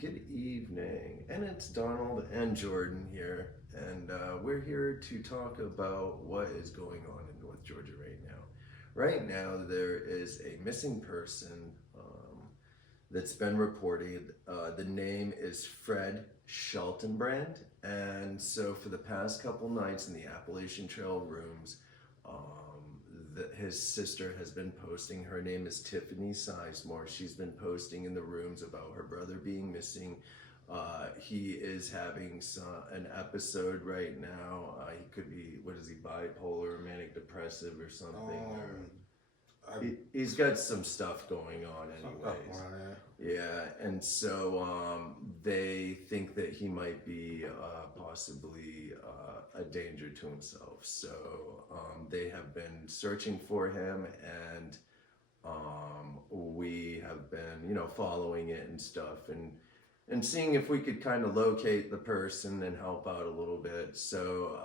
good evening. And it's Donald and Jordan here. And we're here to talk about what is going on in North Georgia right now. Right now, there is a missing person that's been reported. The name is Fred Schaltenbrand. And so, for the past couple nights in the Appalachian Trail rooms, his sister has been posting. Her name is Tiffany Sizemore. She's been posting in the rooms about her brother being missing. He is having an episode right now. He could be, what is he, bipolar, manic depressive or something. He's got some stuff going on anyways. Yeah, and so they think that he might be possibly a danger to himself. So they have been searching for him, and we have been, following it and stuff, and seeing if we could kind of locate the person and help out a little bit. So,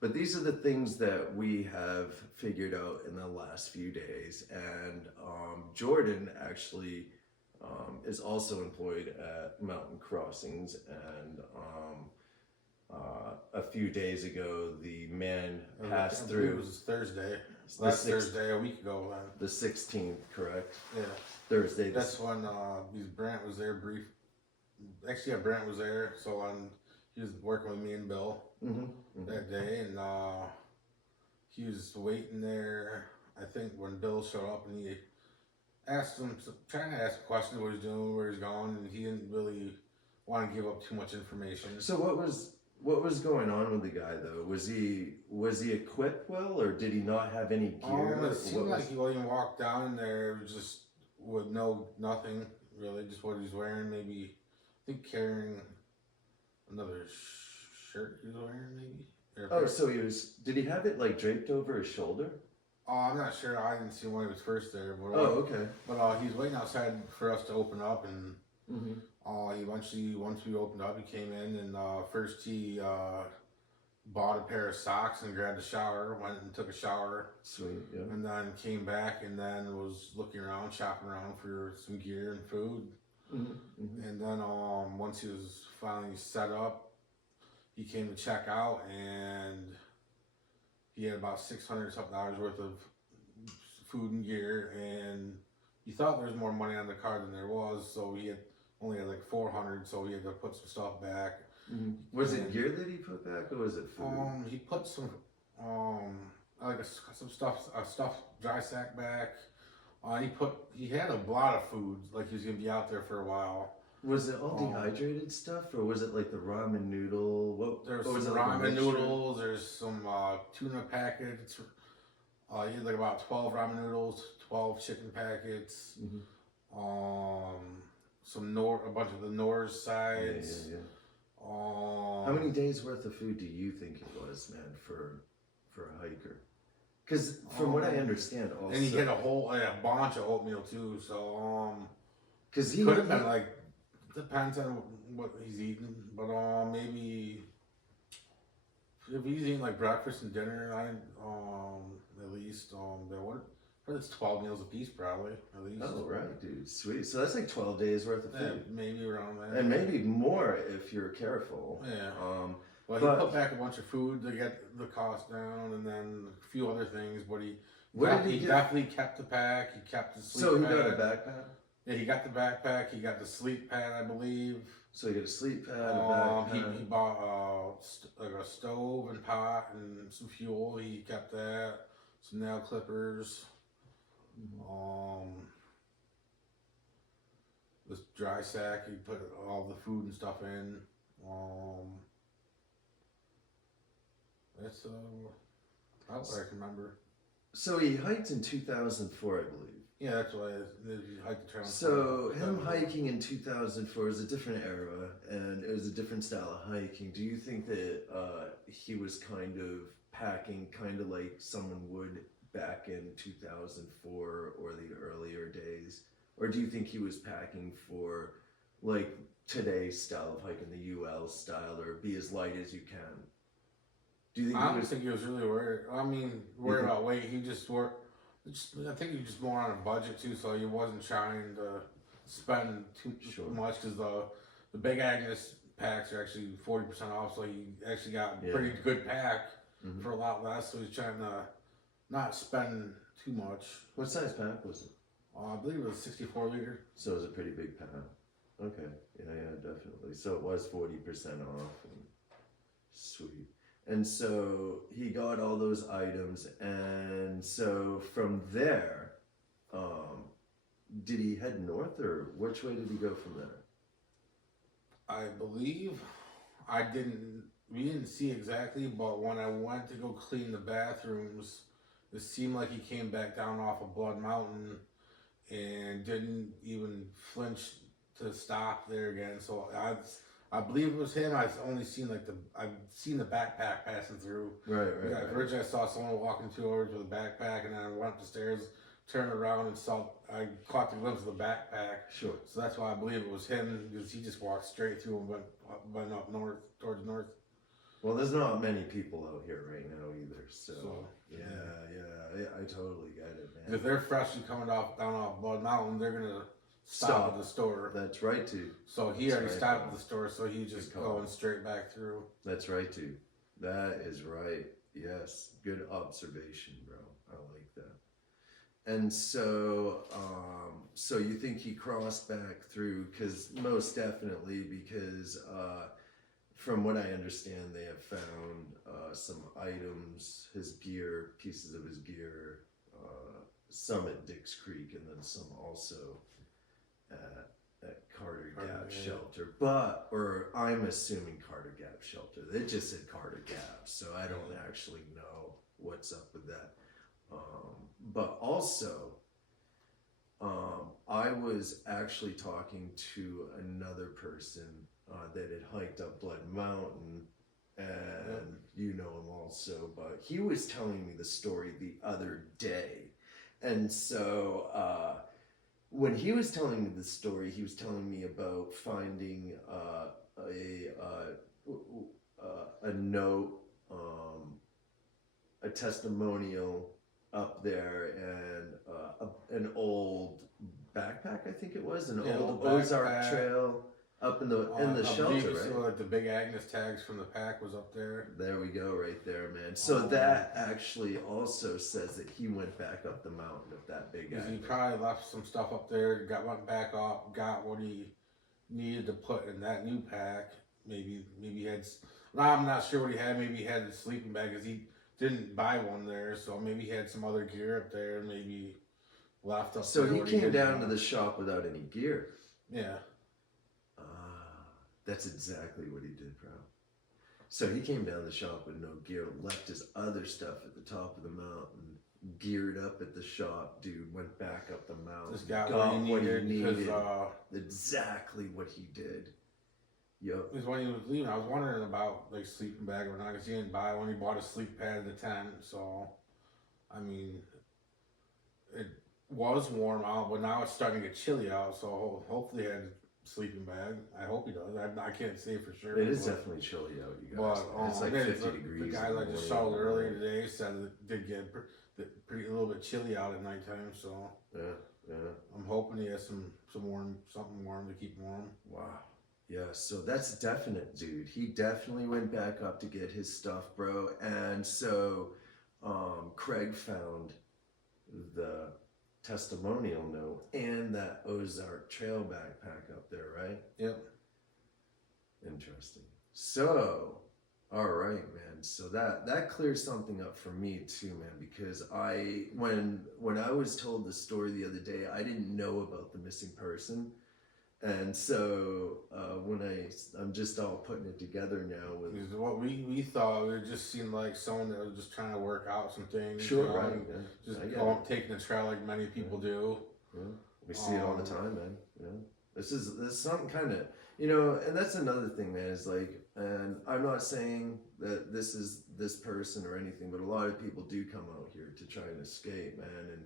but these are the things that we have figured out in the last few days. And Jordan actually is also employed at Mountain Crossings. And a few days ago, the man passed through. It was Thursday. Last Thursday, a week ago. The 16th, correct? Yeah. Thursday. That's when Brant was there Actually, Brant was there, so he was working with me and Bill that day, and he was waiting there, I think, when Bill showed up, and he asked him, trying to ask questions, what he's doing, where he's going, and he didn't really want to give up too much information. So what was going on with the guy, though? Was he equipped well, or did he not have any gear? It seemed like he even walked down there just with nothing, really, just what he's wearing, maybe. I think carrying another shirt he was wearing, maybe. So did he have it like draped over his shoulder? I'm not sure. I didn't see him when he was first there. But, okay. But he was waiting outside for us to open up, and he eventually, once we opened up, he came in, and first he bought a pair of socks and grabbed a shower, went and took a shower. Sweet, yeah. And then came back and then was looking around, shopping around for some gear and food. And then once he was finally set up, he came to check out, and he had about $600 something worth of food and gear, and he thought there was more money on the card than there was, so he only had like $400, so he had to put some stuff back. Was it gear that he put back, or was it food? He put some some stuff, a stuffed dry sack back. He had a lot of food, like he was gonna be out there for a while. Was it all dehydrated stuff, or was it like the ramen noodle? There's some ramen noodles. There's some tuna packets. He had like about 12 ramen noodles, 12 chicken packets. A bunch of the Nor's sides. Yeah. How many days worth of food do you think it was, man, for a hiker? Because from what I understand, also, and he had a bunch of oatmeal too. So because he could have been like, depends on what he's eating, but maybe if he's eating like breakfast and dinner, at least it's 12 meals a piece probably at least. Oh right, dude, sweet. So that's like 12 days worth of food. Yeah, maybe around that, and maybe more if you're careful. Yeah. Well, he put back a bunch of food to get the cost down, and then a few other things. But he definitely kept the pack. He kept the sleep. So he got a backpack. Yeah, he got the backpack. He got the sleep pad, I believe. So he got a sleep pad. A backpack. He bought like a stove and pot and some fuel. He kept that. Some nail clippers. This dry sack. He put all the food and stuff in. That's what I can remember. So he hiked in 2004, I believe. Yeah, that's why he hiked the trail. So him hiking in 2004 is a different era, and it was a different style of hiking. Do you think that he was kind of packing kind of like someone would back in 2004 or the earlier days? Or do you think he was packing for like today's style of hiking, the UL style, or be as light as you can? Do you think I don't think he was really worried. Worried about weight. He just I think he was just more on a budget too, so he wasn't trying to spend too much because the Big Agnes packs are actually 40% off, so he actually got a Yeah. pretty good pack Mhm. for a lot less. So he's trying to not spend too much. What size pack was it? I believe it was 64 liter. So it was a pretty big pack. Okay, yeah, definitely. So it was 40% off. And sweet. And so he got all those items, and so from there, did he head north, or which way did he go from there? I believe we didn't see exactly, but when I went to go clean the bathrooms, it seemed like he came back down off of Blood Mountain and didn't even flinch to stop there again. So I believe it was him. I've seen the backpack passing through. Right. Originally I saw someone walking 2 hours with a backpack, and then I went up the stairs, turned around, and I caught the glimpse of the backpack. Sure. So that's why I believe it was him, because he just walked straight through and went up north, towards north. Well, there's not many people out here right now either, so yeah, I totally get it, man. If they're freshly coming down off Blood Mountain, they're gonna stop at the store. That's right, too. So he already stopped at the store, so he's just going straight back through. That's right, too. That is right. Yes, good observation, bro. I like that. And so, so you think he crossed back through? Because most definitely, because from what I understand, they have found some items, his gear, pieces of his gear, some at Dix Creek, and then some also at Carter Gap Shelter. Or I'm assuming Carter Gap Shelter. They just said Carter Gap, so I don't actually know what's up with that. But also, I was actually talking to another person that had hiked up Blood Mountain, and you know him also, but he was telling me the story the other day. And so when he was telling me the story, he was telling me about finding a note, a testimonial up there, and an old backpack, I think it was, an old Ozark Trail up in the shelter, right? So like the Big Agnes tags from the pack was up there. There we go, right there, man. So that actually also says that he went back up the mountain with that Big Agnes. He probably left some stuff up there, went back up, got what he needed to put in that new pack. Maybe he had. I'm not sure what he had. Maybe he had a sleeping bag, because he didn't buy one there. So maybe he had some other gear up there. Maybe left up. So he came down to the shop without any gear. Yeah. That's exactly what he did, bro. So he came down the shop with no gear, left his other stuff at the top of the mountain, geared up at the shop, dude, went back up the mountain, just got what he needed. Exactly what he did. Yep. Because when he was leaving, I was wondering about like sleeping bag or not, because he didn't buy one. He bought a sleep pad in the tent. So, I mean, it was warm out, but now it's starting to get chilly out. So hopefully he had a sleeping bag. I hope he does. I can't say for sure. It is definitely chilly out, you guys. But it's like 50 degrees. The guy that just showed earlier today said it did get a little bit chilly out at nighttime. So yeah. I'm hoping he has something warm to keep warm. Wow. Yeah, so that's definite, dude. He definitely went back up to get his stuff, bro. And so Craig found the testimonial note and that Ozark Trail backpack up there, right? Yep. Interesting. So, all right, man. So that clears something up for me too, man, because when I was told the story the other day, I didn't know about the missing person. And so when I'm just all putting it together now with what we thought, it just seemed like someone that was just trying to work out some things. Sure, you know, right? Just taking the trail like many people do. Yeah. We see it all the time, man. Yeah. This is something kind of, and that's another thing, man. Is like, and I'm not saying that this is this person or anything, but a lot of people do come out here to try and escape, man, and.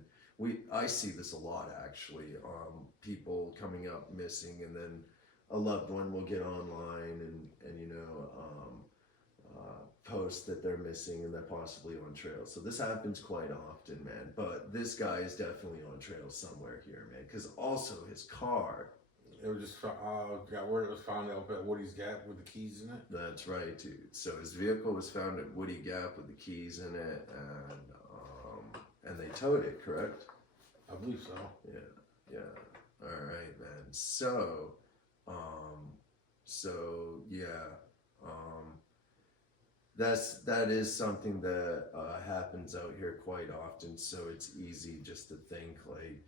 I see this a lot, actually. People coming up missing, and then a loved one will get online and post that they're missing and they're possibly on trail. So this happens quite often, man. But this guy is definitely on trail somewhere here, man. Because also his car it was just got word it was found up at Woody's Gap with the keys in it. That's right, dude. So his vehicle was found at Woody Gap with the keys in it, and they towed it, correct? I believe so. Yeah. All right, man. So that is something that happens out here quite often. So it's easy just to think like,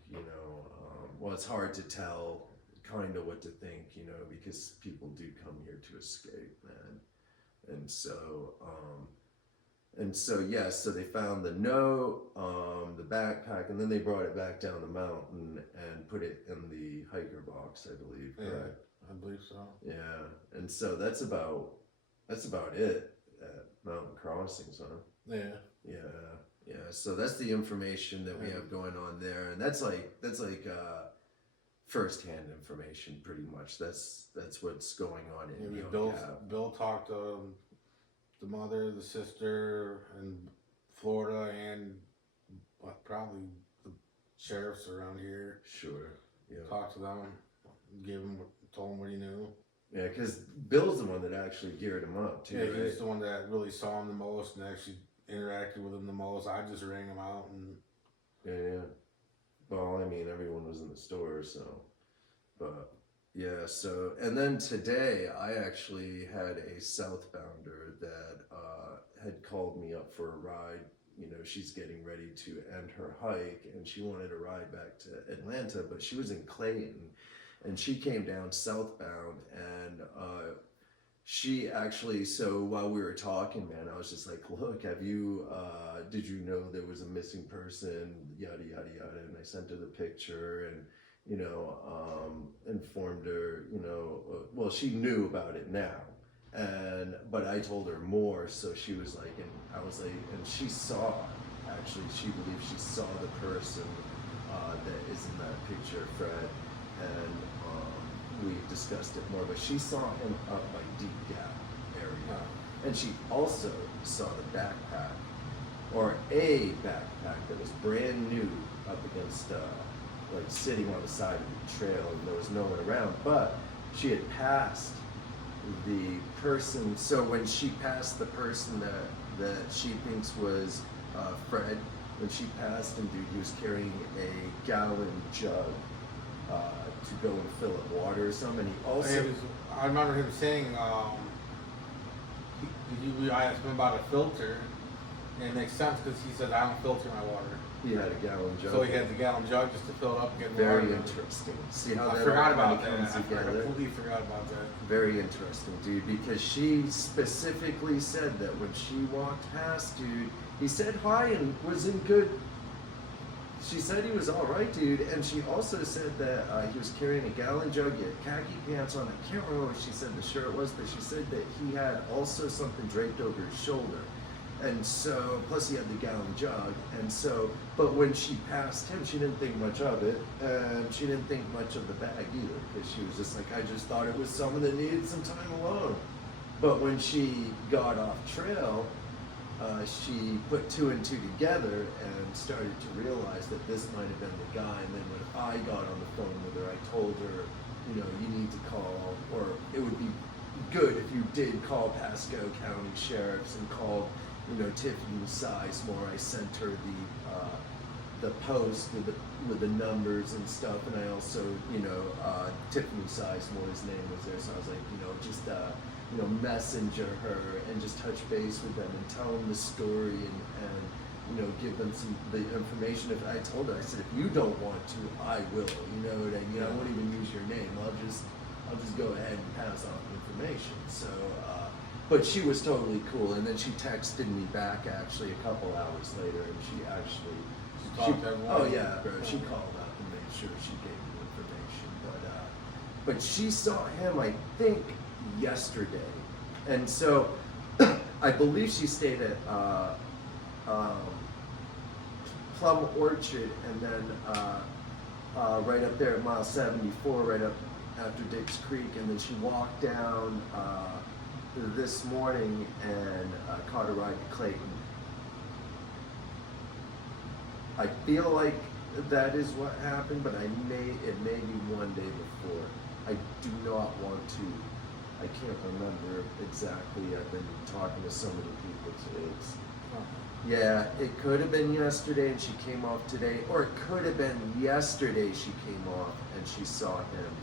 well, it's hard to tell kind of what to think, because people do come here to escape, man. And so yeah, so they found the note, the backpack, and then they brought it back down the mountain and put it in the hiker box, I believe. Yeah, correct? I believe so. Yeah, and so that's about it at Mountain Crossings, huh? Yeah. Yeah. So that's the information that we have going on there, and that's like first-hand information, pretty much. That's what's going on in Neel Gap. Bill talked to the mother, the sister in Florida, and probably the sheriffs around here. Sure. Yeah. Talked to them, told him what he knew. Yeah, because Bill's the one that actually geared him up too. Yeah, right? he's the one that really saw him the most and actually interacted with him the most. I just rang him out and. Yeah. Well, I mean, everyone was in the store, so. But yeah, so and then today I actually had a southbounder that had called me up for a ride. She's getting ready to end her hike, and she wanted a ride back to Atlanta, but she was in Clayton. And she came down southbound, and she actually, so while we were talking, man, I was just like, look, did you know there was a missing person, yada, yada, yada, and I sent her the picture, and, informed her, well, she knew about it now, but I told her more, so she was like, and I was like, and she believed she saw the person that is in that picture, Fred, and we discussed it more, but she saw him up by Deep Gap area, and she also saw the backpack, or a backpack that was brand new up against, like sitting on the side of the trail, and there was no one around, but she had passed the person, so when she passed the person that she thinks was Fred, when she passed him, dude, he was carrying a gallon jug to go and fill up water or something. And he also, I remember him saying, I asked him about a filter, and it makes sense because he said, I don't filter my water. He had a gallon jug. So he had the gallon jug just to fill it up and get Very water. interesting. See how I that forgot all about kinda that. comes together? I completely forgot about that. Very interesting, dude, because she specifically said that when she walked past, dude, he said hi and was in good. She said he was all right, dude, and she also said that he was carrying a gallon jug, he had khaki pants on. I can't remember what she said the shirt was, but she said that he had also something draped over his shoulder. And so, plus he had the gallon jug, and so, but when she passed him, she didn't think much of it, and she didn't think much of the bag either, because she was just like, I just thought it was someone that needed some time alone. But when she got off trail, she put two and two together and started to realize that this might have been the guy. And then when I got on the phone with her, I told her, you need to call, or it would be good if you did call Pasco County Sheriffs and called, Tiffany Sizemore. I sent her the post with the numbers and stuff, and I also, Tiffany Sizemore's name was there, so I was like, just messenger her and just touch base with them and tell them the story and give them the information. If I told her, I said, if you don't want to, I will. I won't even use your name. I'll just go ahead and pass on the information. So, but she was totally cool, and then she texted me back actually a couple hours later, and she talked to everyone. Oh yeah, bro. She called up and made sure she gave me information. But she saw him, I think, yesterday, and so I believe she stayed at Plum Orchard, and then right up there at mile 74, right up after Dix Creek, and then she walked down this morning and caught a ride to Clayton. I feel like that is what happened, but it may be one day before. I do not want to. I can't remember exactly. I've been talking to so many people today. Yeah, it could have been yesterday and she came off today, or it could have been yesterday she came off and she saw him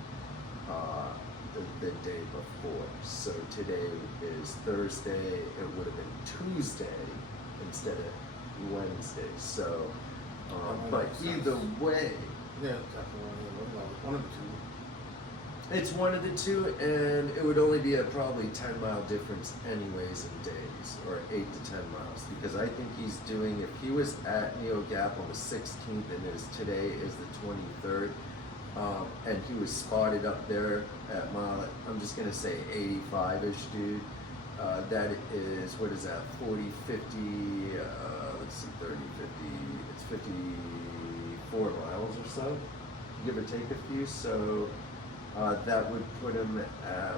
the day before. So today is Thursday. It would have been Tuesday instead of Wednesday. So, but either way, yeah, definitely one of the two. it's one of the two, and it would only be a probably 10-mile difference anyways in days, or 8 to 10 miles, because I think he's doing, if he was at Neel Gap on the 16th and today is the 23rd, and he was spotted up there at mile, I'm just going to say 85-ish, dude, that is, what is that, 40, 50, let's see, 30, 50, it's 54 miles or so, give or take a few, so that would put him at,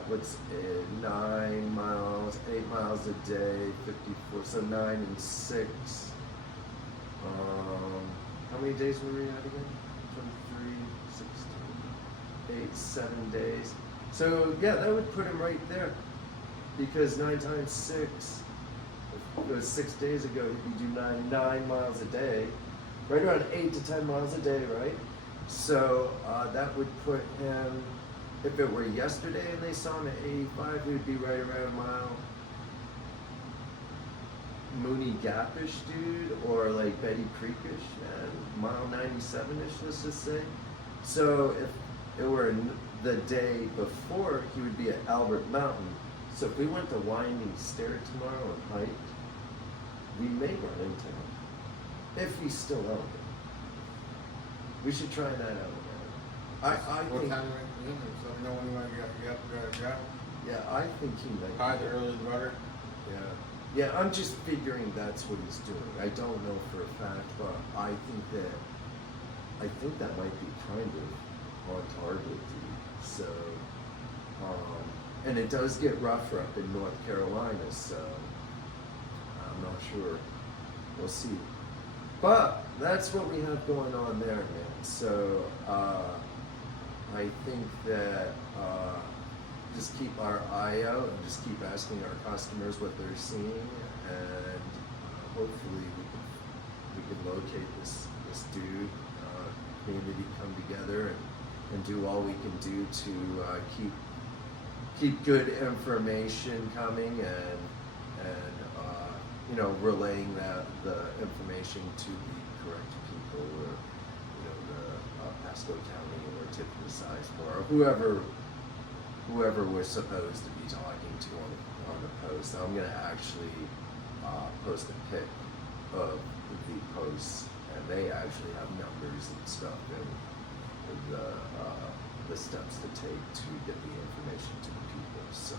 9 miles, 8 miles a day, 54, so 9 and 6. How many days were we at again? 23, 16, 8, 7 days. So yeah, that would put him right there, because 9 times 6, if it was 6 days ago, he'd be doing 9 miles a day, right around 8 to 10 miles a day, right? So that would put him, if it were yesterday and they saw him at 85, he would be right around mile Mooney Gap-ish, dude, or like Betty Creek-ish, man, mile 97-ish, let's just say. So if it were the day before, he would be at Albert Mountain. So if we went to Winding Stair tomorrow and hiked, we may run into him, if he's still out there. We should try that out, man. I What think, time are you in? So we know when you want to get. yeah, I think he might. High, the early, the better. Yeah, I'm just figuring that's what he's doing. I don't know for a fact, but I think that might be kind of on target, dude. So, and it does get rougher up in North Carolina, so I'm not sure. We'll see. But that's what we have going on there, man. So I think that just keep our eye out and just keep asking our customers what they're seeing, and hopefully we can locate this dude, community come together and do all we can do to keep good information coming and relaying the information to the correct people, or the Pasco County or Tiffany Sizemore, or whoever we're supposed to be talking to on the post. I'm gonna actually post a pic of the posts, and they actually have numbers and stuff and the steps to take to get the information to the people. So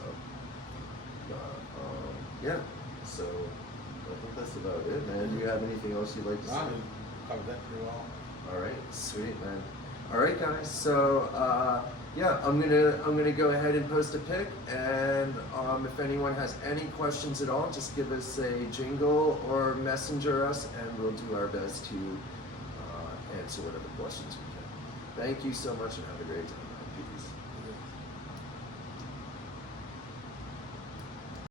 yeah, so I think that's about it, man. Do you have anything else you'd like to say? Covered that pretty well. All right, sweet, man. All right, guys. So yeah, I'm gonna go ahead and post a pic, and if anyone has any questions at all, just give us a jingle or messenger us, and we'll do our best to answer whatever questions we can. Thank you so much, and have a great time.